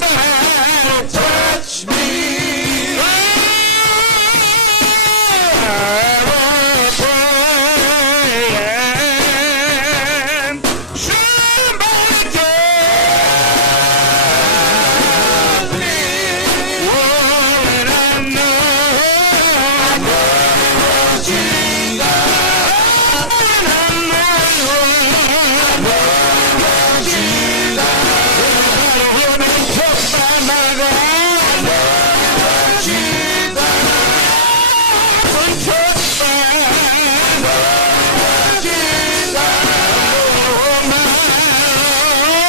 somebody touch me. I was praying. Somebody touch me. Oh, and I know Jesus. And I know Jesus. Everybody hear me touched by my God. Jesus. I'm touched by Jesus. Oh, my Jesus.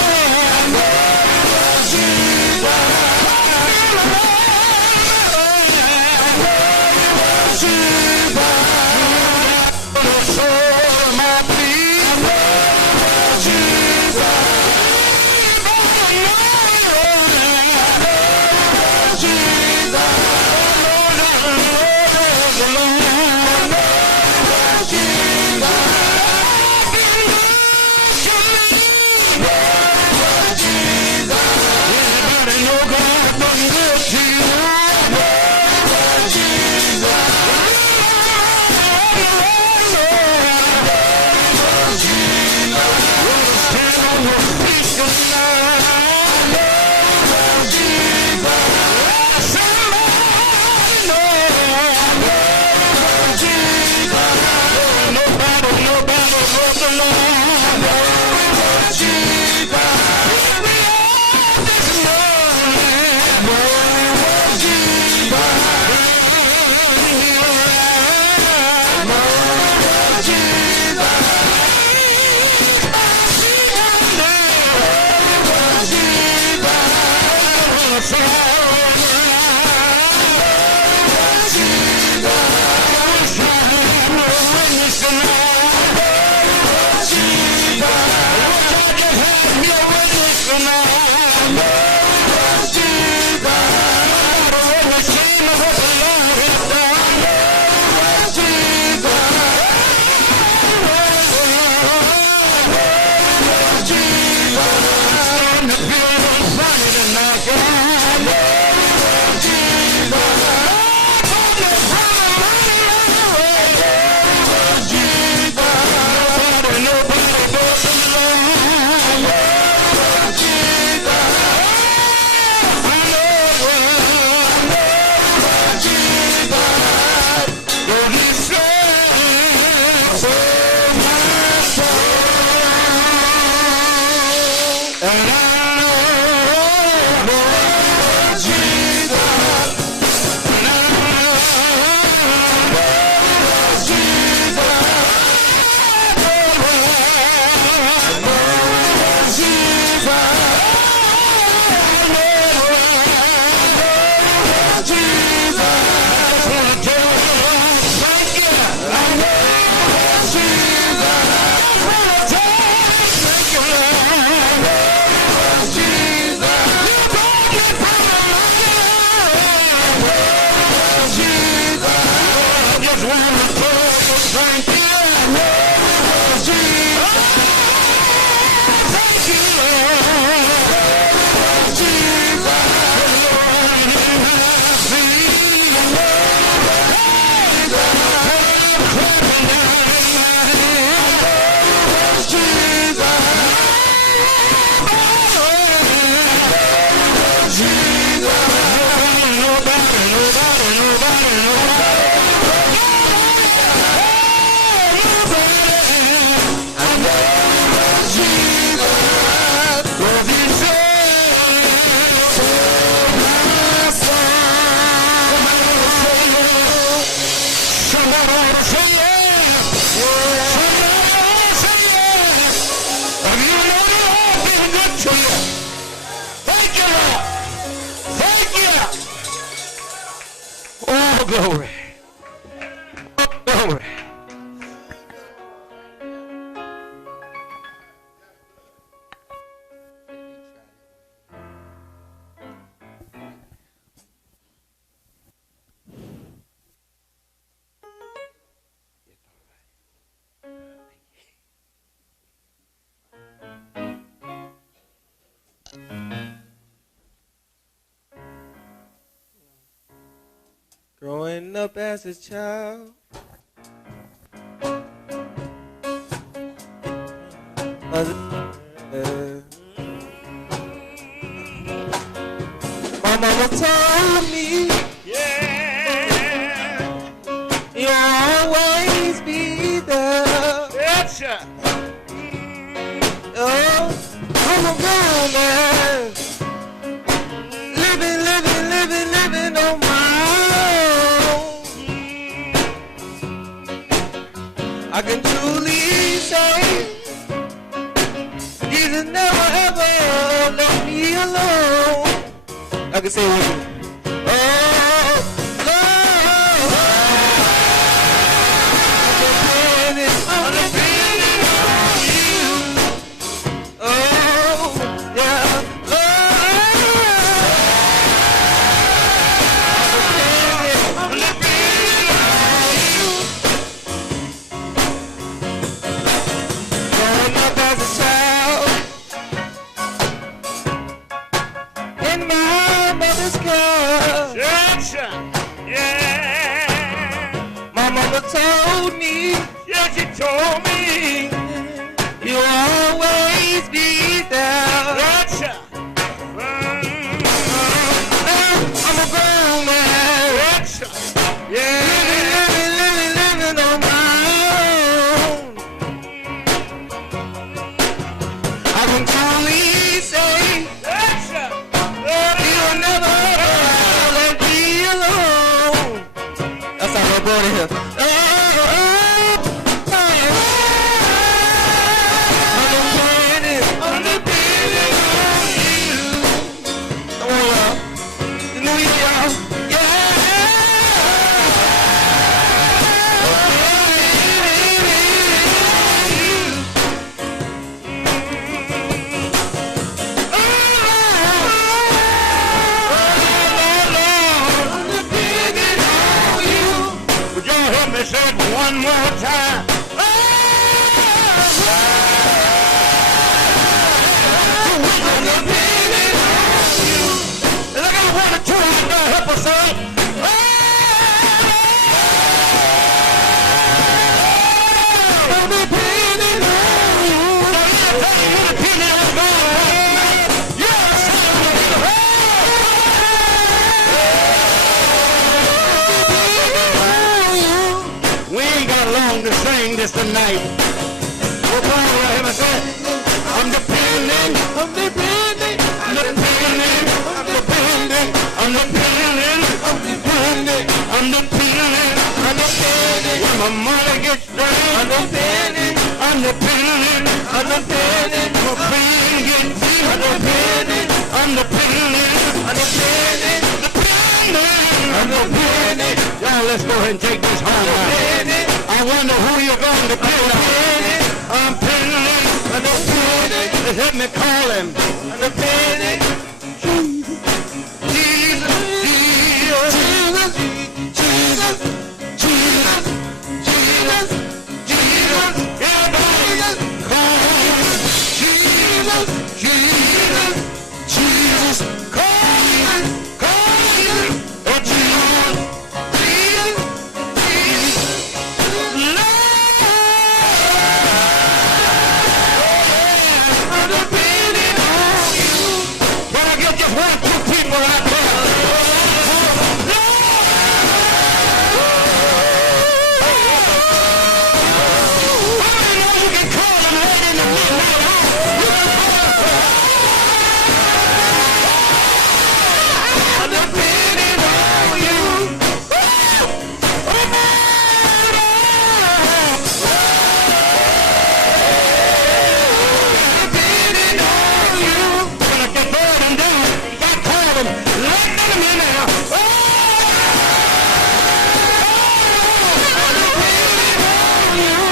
Glory. Glory. Growing up as a child. My mama told me, yeah, you'll always be there. Gotcha. Oh, I'm a grown man, living on my own. I can truly say, Jesus never ever left me alone. I can say it with you. Oh, Lord, I'm depending on you. Oh, yeah, Lord, I'm depending on you. Growing up as a child in my mother's car. Yeah. My mama told me, Yeah, she told me. you'll always be there. Gotcha. I'm a grown man, Gotcha. Yeah. living on my own. I can truly say, Gotcha. you'll never let me alone. That's how we're born in here. I'm depending on you. Come on, y'all. Hallelujah, y'all. Yeah. I'm depending on you. Would y'all help me say it one more time? I'm depending on you. And I got one or two out there help us say it. I'm depending on you. You're depending on God. Yes. We ain't got long to sing this tonight. We'll go right here and say, I'm depending. I'm depending. I'm depending. I'm depending. I'm depending. I'm depending. I'm depending. I'm depending. When my money gets strained, I'm depending. I'm depending. I'm depending. My pain gets deep, I'm depending. I'm depending. I'm depending. I'm depending. Y'all, let's go ahead and take this home. I wonder who you're going to depend on. I'm depending. I'm depending. Just let me call him. I'm depending. Jesus, Jesus, Jesus, Jesus, Jesus, Jesus, everybody call him. Jesus, Jesus, Jesus, call him. Call him. Oh, Jesus, Jesus, Jesus, I'm depending on you. Can I get just one, two people out there? How many know you can call him right in the midnight hour? I'm depending on you. Depending on you. When I get burdened down, I call him right in the midnight hour. I'm depending on you.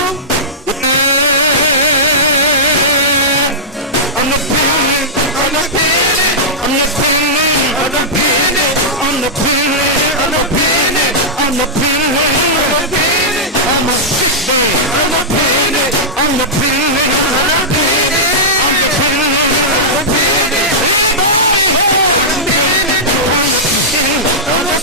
I'm depending. I'm depending. I'm depending. I'm depending. I'm depending. I'm depending. I'm depending. I'm depending. I'm a sick man. I'm dependent. I'm depending. I'm dependent. I'm depending. I'm dependent. I'm dependent. I'm dependent.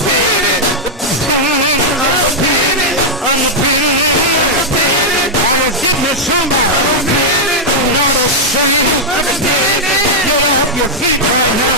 your feet right now.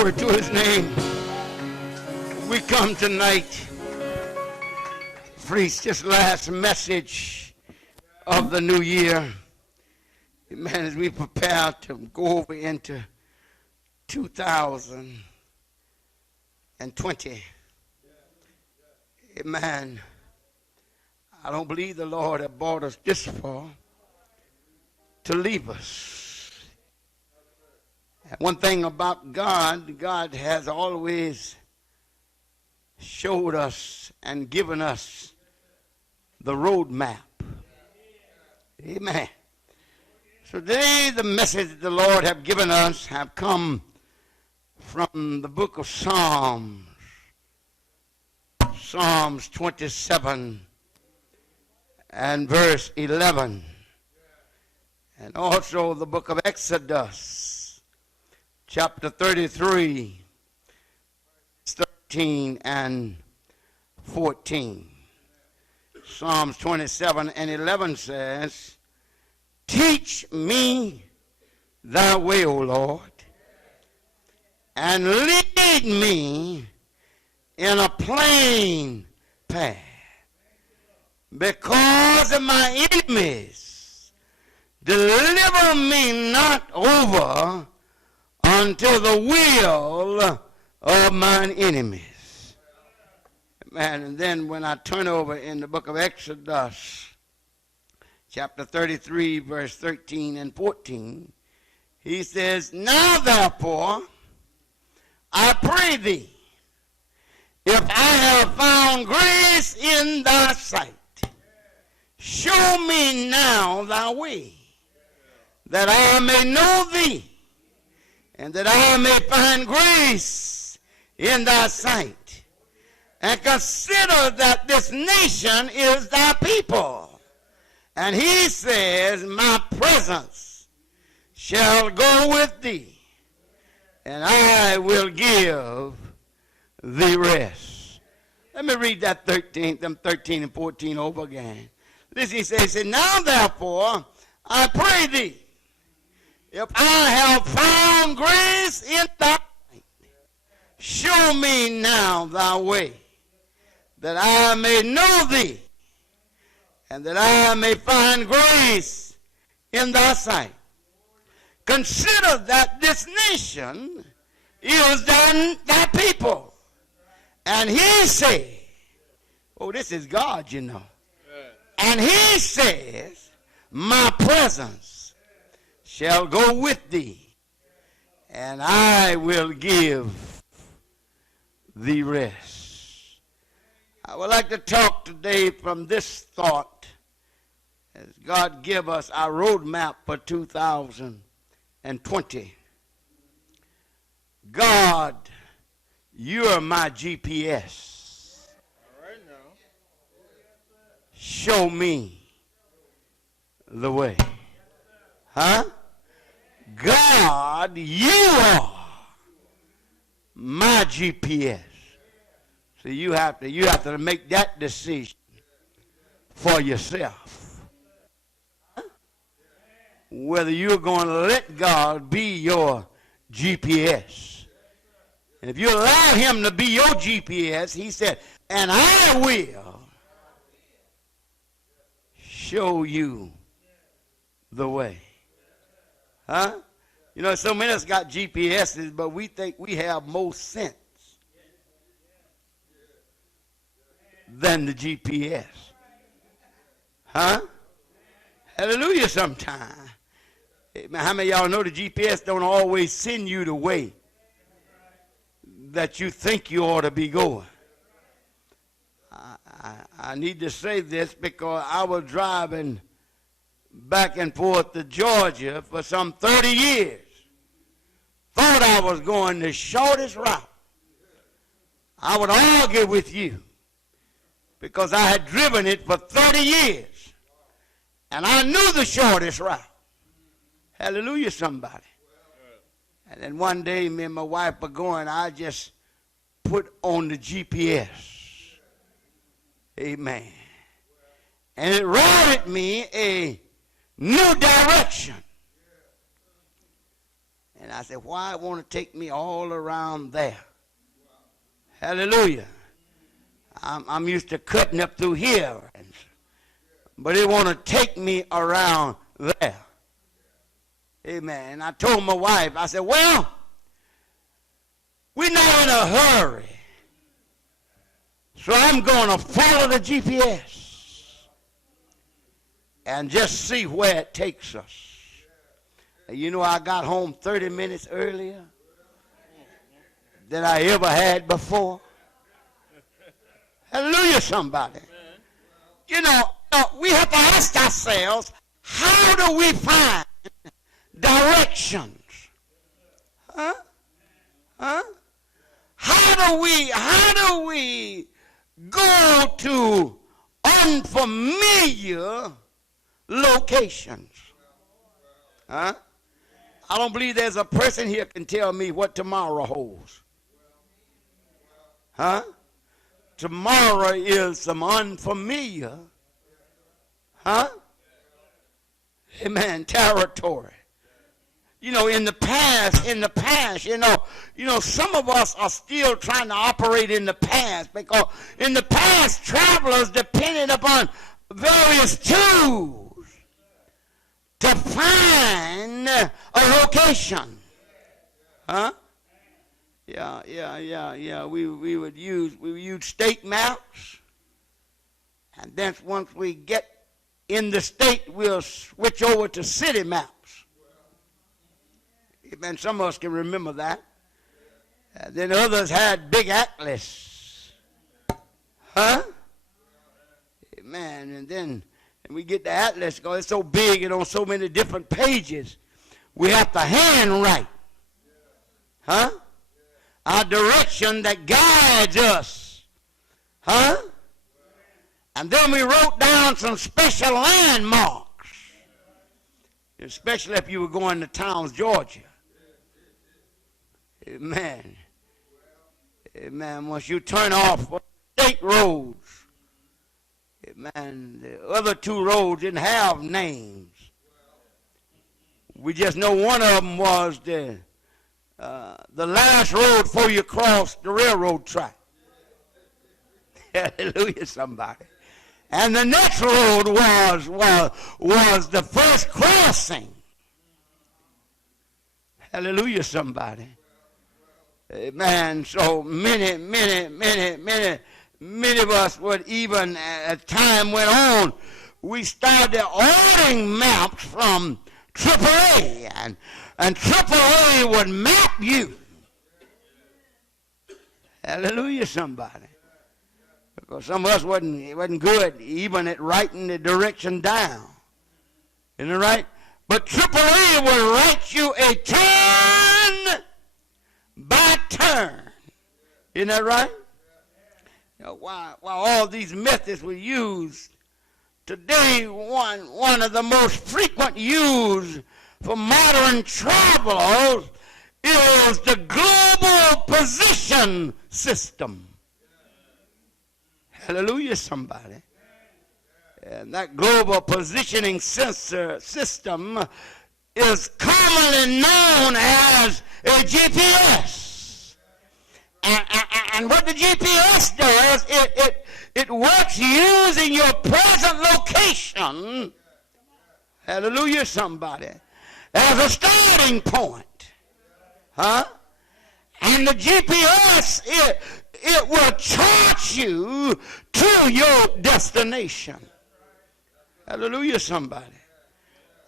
Glory to his name. We come tonight, preach this last message of the new year. Amen. As we prepare to go over into 2020. Amen. I don't believe the Lord had brought us this far to leave us. One thing about God, God has always showed us and given us the road map. Amen. So today the message the Lord have given us have come from the book of Psalms. Psalms 27 and verse 11. And also the book of Exodus, chapter 33, 13 and 14. Psalms 27 and 11 says, teach me thy way, O Lord, and lead me in a plain path because of my enemies. Deliver me not over unto the will of mine enemies. Man, and then when I turn over in the book of Exodus, chapter 33, verse 13 and 14, he says, now therefore, I pray thee, if I have found grace in thy sight, show me now thy way, that I may know thee, and that I may find grace in thy sight. And consider that this nation is thy people. And he says, my presence shall go with thee, and I will give thee rest. Let me read that 13 and 14 over again. Listen, he says, now therefore, I pray thee, if I have found grace in thy sight, show me now thy way, that I may know thee, and that I may find grace in thy sight. Consider that this nation is thy people. And he said, oh, this is God, you know. And he says, my presence shall go with thee, and I will give thee rest. I would like to talk today from this thought as God give us our roadmap for 2020. God, you are my GPS. All right now. Show me the way. Huh? God, you are my GPS. So you have to make that decision for yourself. Huh? Whether you're going to let God be your GPS. And if you allow him to be your GPS, he said, and I will show you the way. Huh? You know, so many of us got GPSs, but we think we have more sense than the GPS. Huh? Hallelujah sometime. How many of y'all know the GPS don't always send you the way that you think you ought to be going? I need to say this because I was driving back and forth to Georgia for some 30 years. Thought I was going the shortest route. I would argue with you because I had driven it for 30 years. And I knew the shortest route. Hallelujah, somebody. And then one day, me and my wife were going, I just put on the GPS. Amen. And it routed me a new direction. And I said, why want to take me all around there? Hallelujah. I'm used to cutting up through here. But it want to take me around there. Amen. And I told my wife, I said, well, we're not in a hurry. So I'm going to follow the GPS and just see where it takes us. You know, I got home 30 minutes earlier than I ever had before. Hallelujah, somebody. You know, we have to ask ourselves, how do we find directions. Huh? Huh? How do we go to unfamiliar locations? Huh? I don't believe there's a person here can tell me what tomorrow holds. Huh? Tomorrow is some unfamiliar, huh? Amen, territory. You know, in the past, some of us are still trying to operate in the past, because in the past, travelers depended upon various tools to find a location. Huh? Yeah. We would use state maps, and then once we get in the state, we'll switch over to city maps. Amen. Some of us can remember that. Then others had big atlas. Huh? Amen. And then we get the atlas because it's so big and on so many different pages, we have to handwrite. Huh? Our direction that guides us. Huh? And then we wrote down some special landmarks, especially if you were going to Towns, Georgia. Amen. Amen. Once you turn off state roads, amen, the other two roads didn't have names. We just know one of them was the last road before you cross the railroad track. Hallelujah, somebody. And the next road was the first crossing. Hallelujah, somebody. Amen. So many of us would, even as time went on, we started ordering maps from AAA, and AAA would map you. Hallelujah, somebody. Because some of us wasn't good even at writing the direction down. Isn't it right? But AAA will write you a turn by turn. Isn't that right? You know, while all these methods were used, today one of the most frequent used for modern travelers is the global position system. Hallelujah, somebody. And that global positioning sensor system is commonly known as a GPS. And what the GPS does, it works using your present location, hallelujah, somebody, as a starting point. Huh? And the GPS, it will chart you to your destination. Hallelujah, somebody.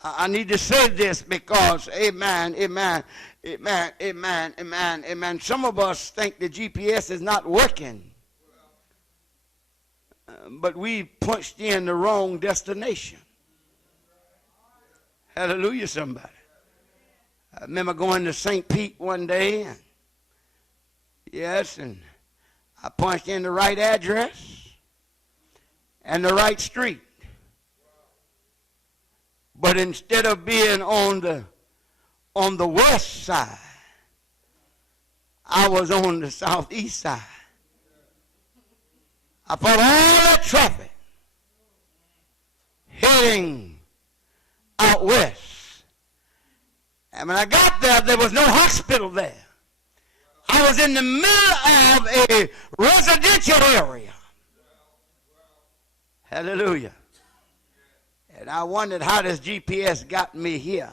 I need to say this because, amen. Some of us think the GPS is not working, but we punched in the wrong destination. Hallelujah, somebody. I remember going to St. Pete one day, and I punched in the right address and the right street. But instead of being on the west side, I was on the southeast side. I fought all that traffic heading out west. And when I got there was no hospital there. I was in the middle of a residential area. Hallelujah. And I wondered how this GPS got me here.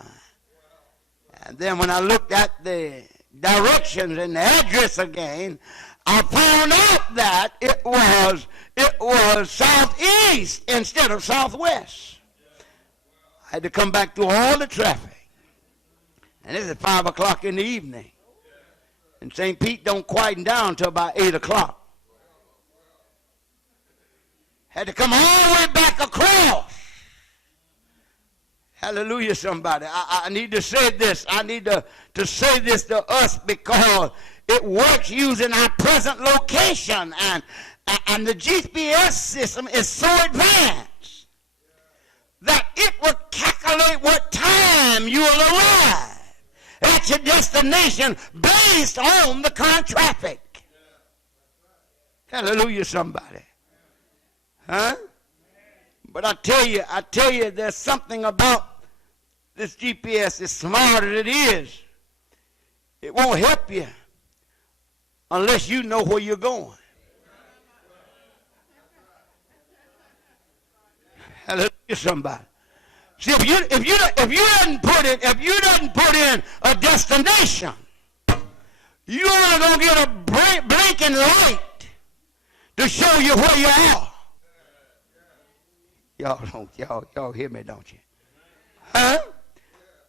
And then when I looked at the directions and the address again, I found out that it was southeast instead of southwest. I had to come back through all the traffic. And this is 5 o'clock in the evening. And St. Pete don't quieten down until about 8 o'clock. Had to come all the way back across. Hallelujah, somebody. I need to say this. I need to say this to us because it works using our present location. And the GPS system is so advanced that it will calculate what time you will arrive at your destination based on the current traffic. Hallelujah, somebody. Huh? But I tell you, there's something about this GPS, as smart as it is, it won't help you unless you know where you're going. Hallelujah, somebody. See, if you doesn't put in a destination, you're only gonna get a blinking light to show you where you are. Y'all hear me, don't you? Huh?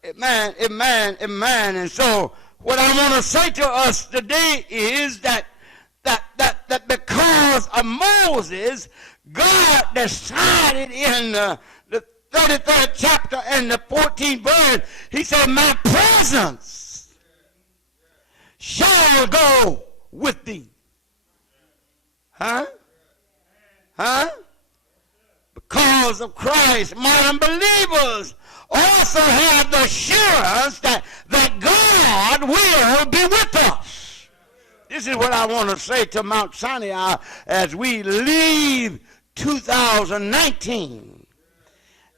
Amen. And so what I want to say to us today is that because of Moses, God decided in the 33rd chapter and the 14th verse, he said, my presence shall go with thee. Huh? Because of Christ, modern believers also have the assurance that God will be with us. This is what I want to say to Mount Sinai as we leave 2019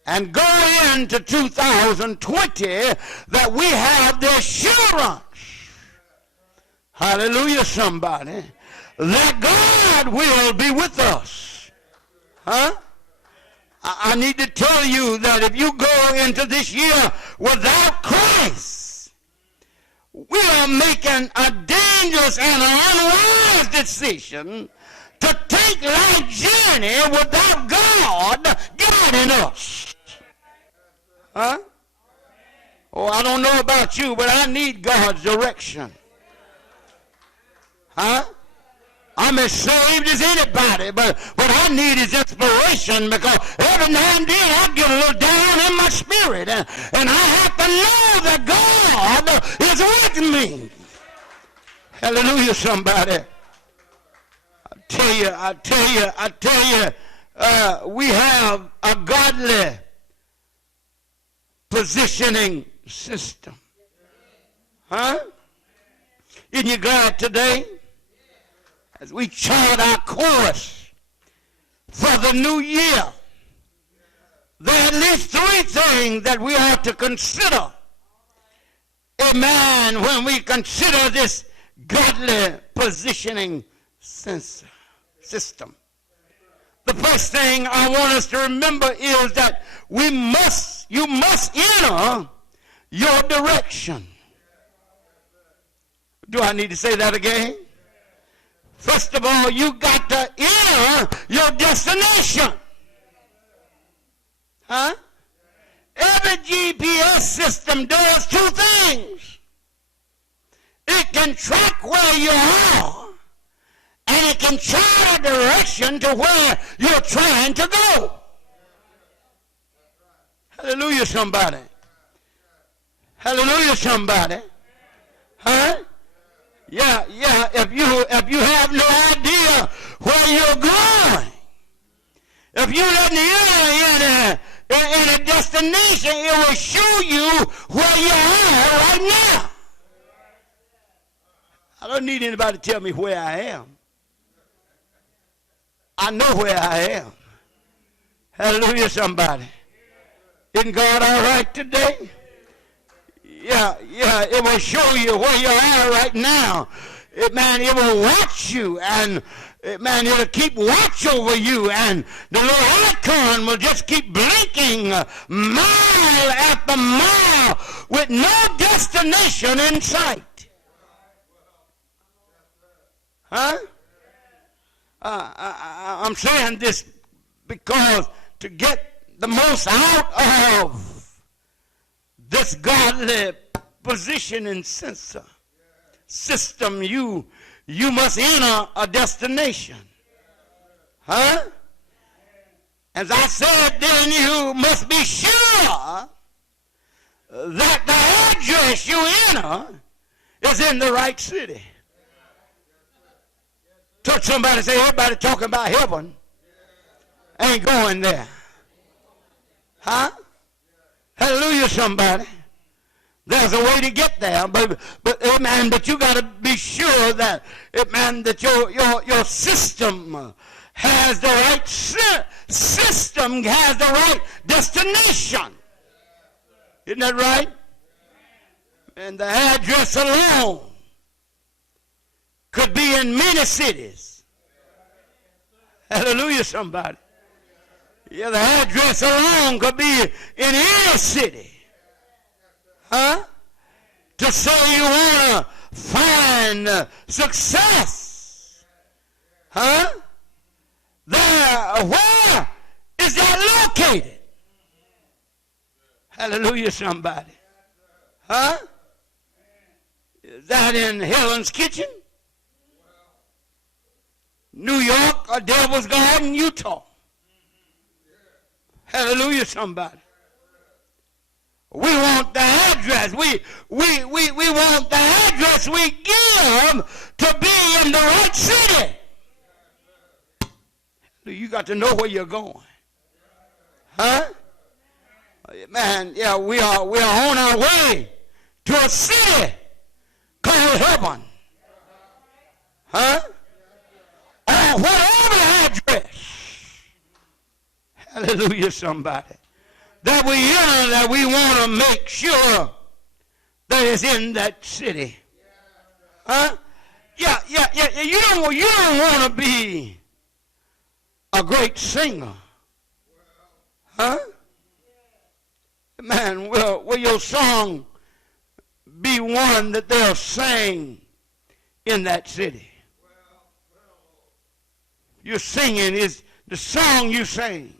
and go into 2020, that we have the assurance, hallelujah, somebody, that God will be with us. Huh? I need to tell you that if you go into this year without Christ, we are making a dangerous and an unwise decision to take life journey without God guiding us. Huh? Oh, I don't know about you, but I need God's direction. Huh? I'm as saved as anybody, but what I need is inspiration, because every now and then I get a little down in my spirit, and I have to know that God is with me. Hallelujah, somebody. I tell you, we have a godly positioning system. Huh? Isn't you glad today? As we chart our course for the new year, there are at least three things that we ought to consider. Amen. When we consider this godly positioning system. The first thing I want us to remember is that you must enter your direction. Do I need to say that again? First of all, you got to enter your destination. Huh? Every GPS system does two things. It can track where you are, and it can chart a direction to where you're trying to go. Hallelujah, somebody. Hallelujah, somebody. Huh? Yeah. If you have no idea where you're going, if you didn't enter in a destination, it will show you where you are right now. I don't need anybody to tell me where I am. I know where I am. Hallelujah, somebody. Isn't God all right today? Yeah, it will show you where you are right now. It will watch you, and it'll keep watch over you, and the little icon will just keep blinking mile after mile with no destination in sight. Huh? I'm saying this because to get the most out of this godly positioning system, you must enter a destination. Huh? As I said, then you must be sure that the address you enter is in the right city. Touch somebody, say, everybody talking about heaven ain't going there. Huh? Hallelujah, somebody. There's a way to get there, but amen, but you got to be sure that, amen, that your system has the right system, has the right destination. Isn't that right? And the address alone could be in many cities. Hallelujah, somebody. Yeah, the address alone could be in any city. Huh? To say you want to find success. Huh? There, where is that located? Hallelujah, somebody. Huh? Is that in Helen's Kitchen? New York or Devil's Garden, Utah? Hallelujah, somebody. We want the address. We want the address we give to be in the right city. You got to know where you're going. Huh? Man, yeah, we are on our way to a city called heaven. Huh? Or whatever address. Hallelujah, somebody. That we enter, that we want to make sure that it's in that city. Huh? Yeah. You don't want to be a great singer. Huh? Man, will your song be one that they'll sing in that city? You're singing, is the song you sing,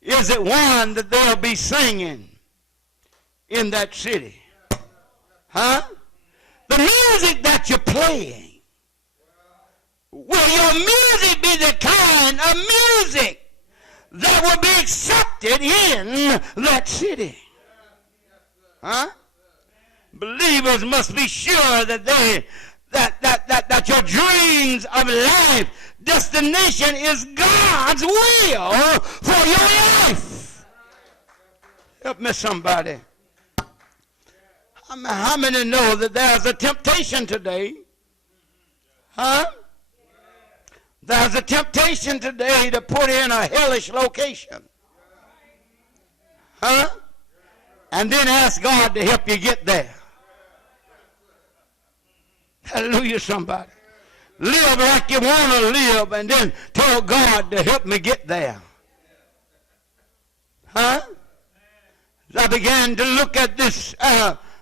is it one that they'll be singing in that city? Huh? The music that you're playing, will your music be the kind of music that will be accepted in that city? Huh? Believers must be sure that that your dreams of life destination is God's will for your life. Help me, somebody. How many know that there's a temptation today? Huh? There's a temptation today to put in a hellish location. Huh? And then ask God to help you get there. Hallelujah, somebody. Live like you want to live and then tell God to help me get there. Huh? As I began to look at this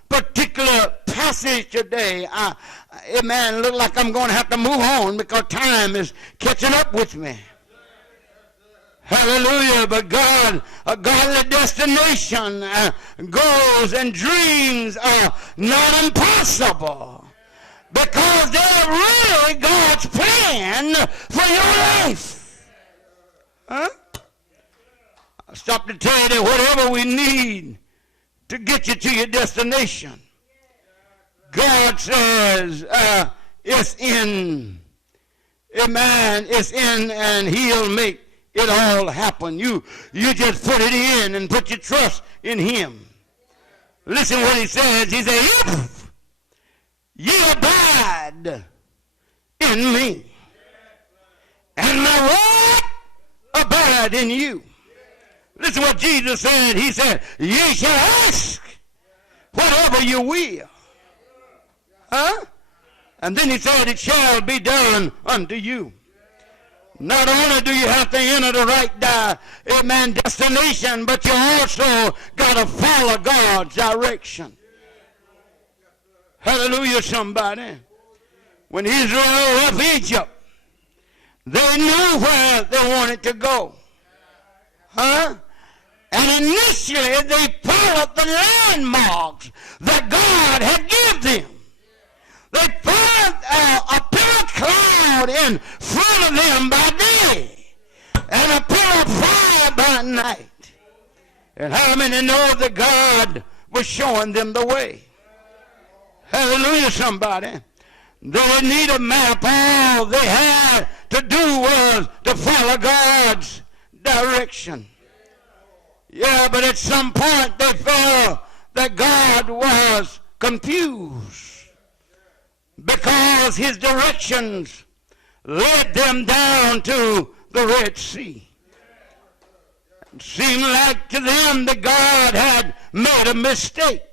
particular passage today, amen, look like I'm going to have to move on because time is catching up with me. Hallelujah. But God, a godly destination, goals and dreams are not impossible. Because they're really God's plan for your life. Huh? I'll stop to tell you that whatever we need to get you to your destination, God says it's in. Amen. It's in, and He'll make it all happen. You just put it in and put your trust in Him. Listen what He says. He says, if ye abide in me, and my word abide in you. Listen what Jesus said. He said, ye shall ask whatever you will. Huh? And then He said, it shall be done unto you. Not only do you have to enter the right destination, but you also got to follow God's direction. Hallelujah, somebody. When Israel left Egypt, they knew where they wanted to go. Huh? And initially, they followed the landmarks that God had given them. They followed a pillar cloud in front of them by day and a pillar of fire by night. And how many know that God was showing them the way? Hallelujah, somebody. They didn't need a map. All they had to do was to follow God's direction. Yeah, but at some point they felt that God was confused because his directions led them down to the Red Sea. It seemed like to them that God had made a mistake.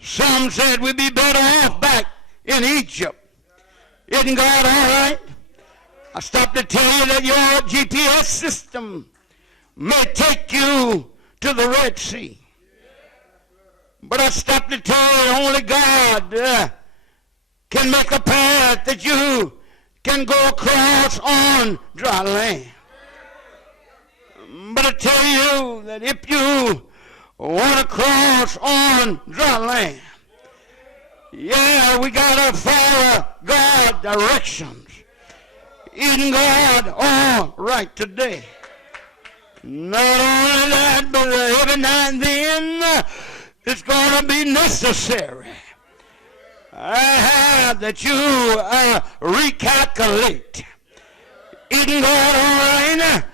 Some said we'd be better off back in Egypt. Isn't God all right? I stopped to tell you that your GPS system may take you to the Red Sea. But I stopped to tell you only God can make a path that you can go across on dry land. But I tell you that if you want to cross on dry land, yeah, we got to follow God's directions. Isn't God all right today? Not only that, but every now and then it's going to be necessary that you recalculate. Isn't God all right?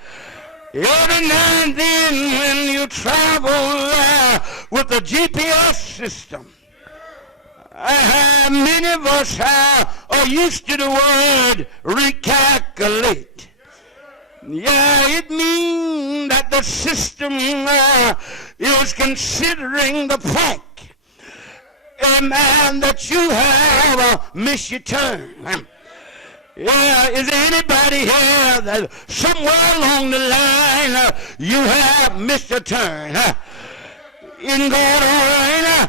Every now and then when you travel with the GPS system, many of us are used to the word recalculate. Yeah, it means that the system is considering the fact, that you have missed your turn. Yeah, is there anybody here that somewhere along the line you have missed a turn? Isn't God all right?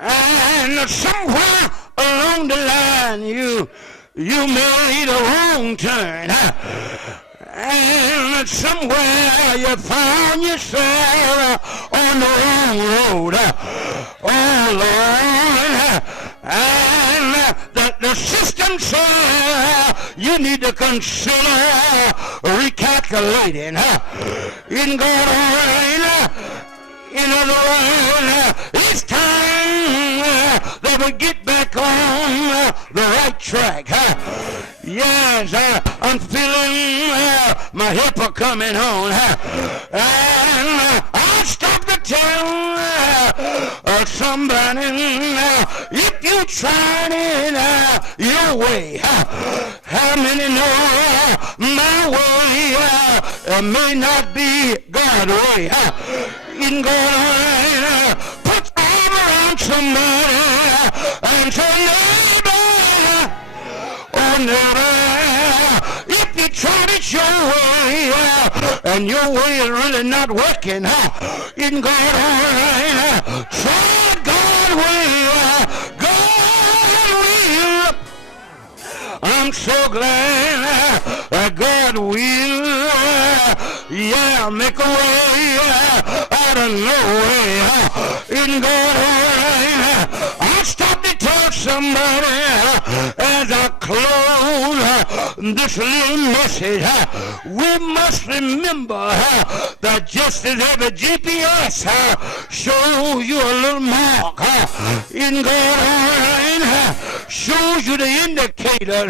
And somewhere along the line you made a wrong turn. And somewhere you found yourself on the wrong road. Oh, Lord. And the system says you need to consider recalculating. Isn't God all right? In other words, it's time that we get back on the right track. Yes, I'm feeling my hip coming on. And I'll stop to tell somebody, if you tried it your way, how many know my way may not be God's way? In God, put arm around somebody and say, neighbor, oh neighbor, if you tried it your way and your way is really not working, in God, try God's way, God will. I'm so glad that God will, make a way out of no way. In God, I stopped to tell somebody as I close this little message, we must remember that just as every GPS shows you a little mark, in God, shows you the indicator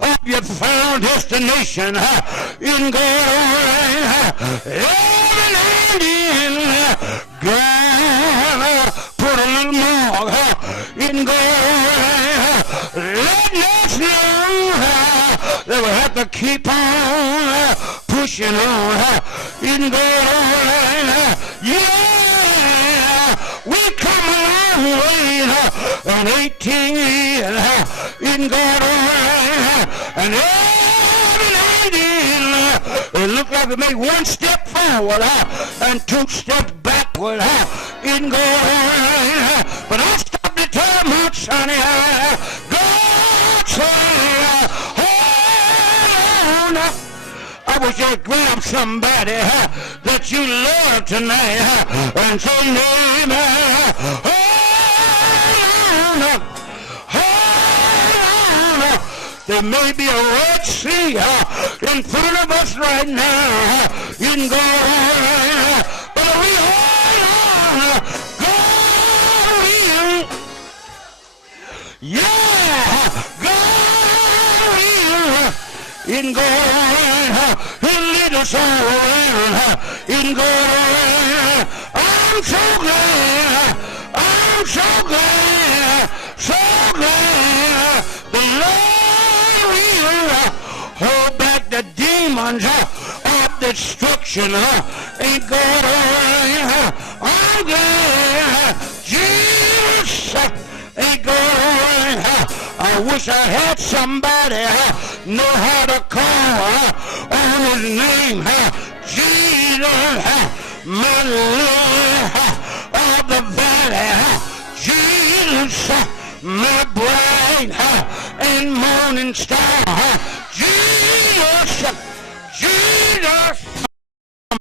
of your final destination. In God, every now and then, God put a little mark. In God, letting us know that we have to keep on pushing on. In God, yeah, we come a long way in 18 years. In God, and every night it looked like we made one step forward and two steps backward. In God, but I stopped to tell my sonny, God said, hold on. I wish you'd grab somebody that you love tonight and say, neighbor, hold on. There may be a Red Sea in front of us right now. You can go, but we hold It can go around. It lead us all around. It can go around. I'm so glad. I'm so glad. So glad. The Lord will hold back the demons of destruction. Ain't going around. I'm glad. Jesus ain't going around. I wish I had somebody know how to call on his name. Jesus, my Lord of the valley. Jesus, my bright and morning star. Jesus, Jesus.